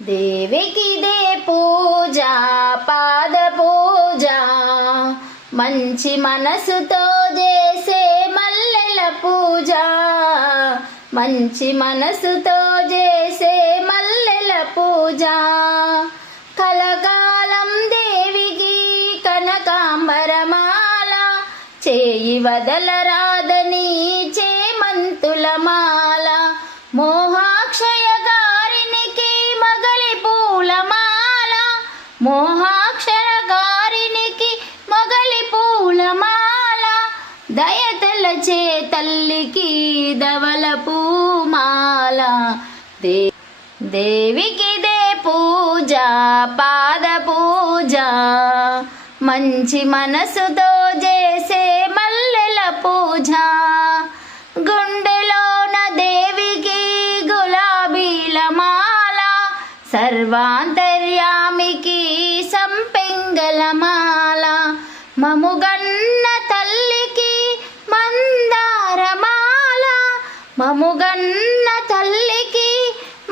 దేవికిదే పూజ పాద పూజ, మంచి మనసుతో చేసే మల్లెల పూజ, మంచి మనసుతో చేసే మల్లెల పూజ. కలకాలం దేవికి కనకాంబరమాల, చేయి వదలరాదని చేమంతుల మాల. మోహాక్షయ గారినికి మొగలి పూలమాల, మోహాక్షర గారినికి మొగలి పూలమాల. దయతలచే తల్లికి ధవల పూమాల. దేవికిదే పూజ పాద పూజ, మంచి మనసుతో చేసే మల్లెల పూజ. గుండెలోన దేవికి గులాబీల మాల, సర్వాంతర్యామికి సంపెంగల మాల. మముగన్న తల్లికి మందార మాల, మముగన్న తల్లికి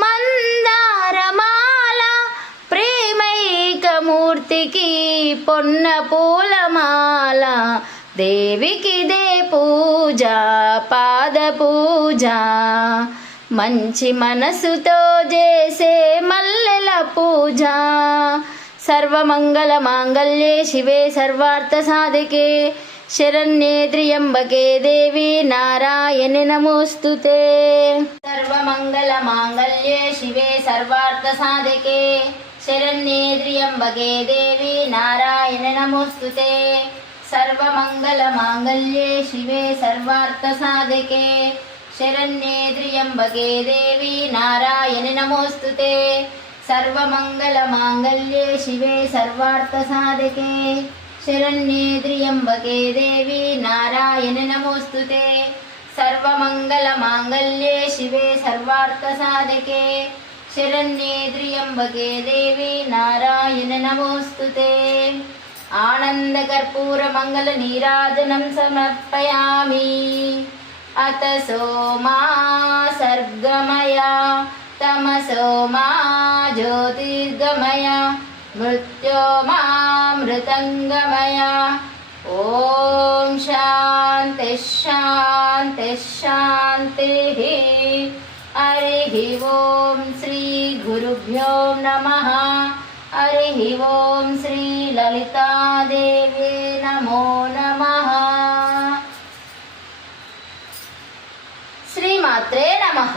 మందార మాల. ప్రేమైకమూర్తికి పొన్న పూలమాల. దేవికిదే పూజ పాద పూజ, మంచి మనసుతో చేసే మల్లెల పూజ. సర్వమంగళ మాంగళ్యే శివే సర్వార్థ సాధికే, శరణ్యే త్ర్యంబకే దేవి నారాయణి నమోస్తుతే. సర్వమంగళ మాంగళ్యే శివే సర్వార్థ సాధికే, శరణ్యే త్ర్యంబకే దేవి నారాయణి నమోస్తుతే. సర్వమంగళ మాంగళ్యే శివే సర్వార్థ సాధికే, శరణ్యే త్ర్యంబకే దేవి నారాయణి నమోస్తుతే. సర్వమంగళ మాంగళ్యే శివే సర్వార్థ సాధికే, శరణ్యే త్ర్యంబకే దేవి నారాయణి నమోస్తుతే. సర్వమంగళ మాంగళ్యే శివే సర్వార్థ సాధికే, శరణ్యే త్ర్యంబకే దేవి నారాయణి నమోస్తుతే. ఆనంద కర్పూర మంగళ నీరాజనం సమర్పయామి. అత సోమా సర్గమయ, తమసో మా జ్యోతిర్గమయ, మృత్యోర్మా మృతంగమయ. ఓం శాంతి శాంతి శాంతి. హరి ఓం శ్రీ గురుభ్యో నమః. హరి ఓం శ్రీ లలితాదేవి నమో నమః. శ్రీమాత్రే నమః.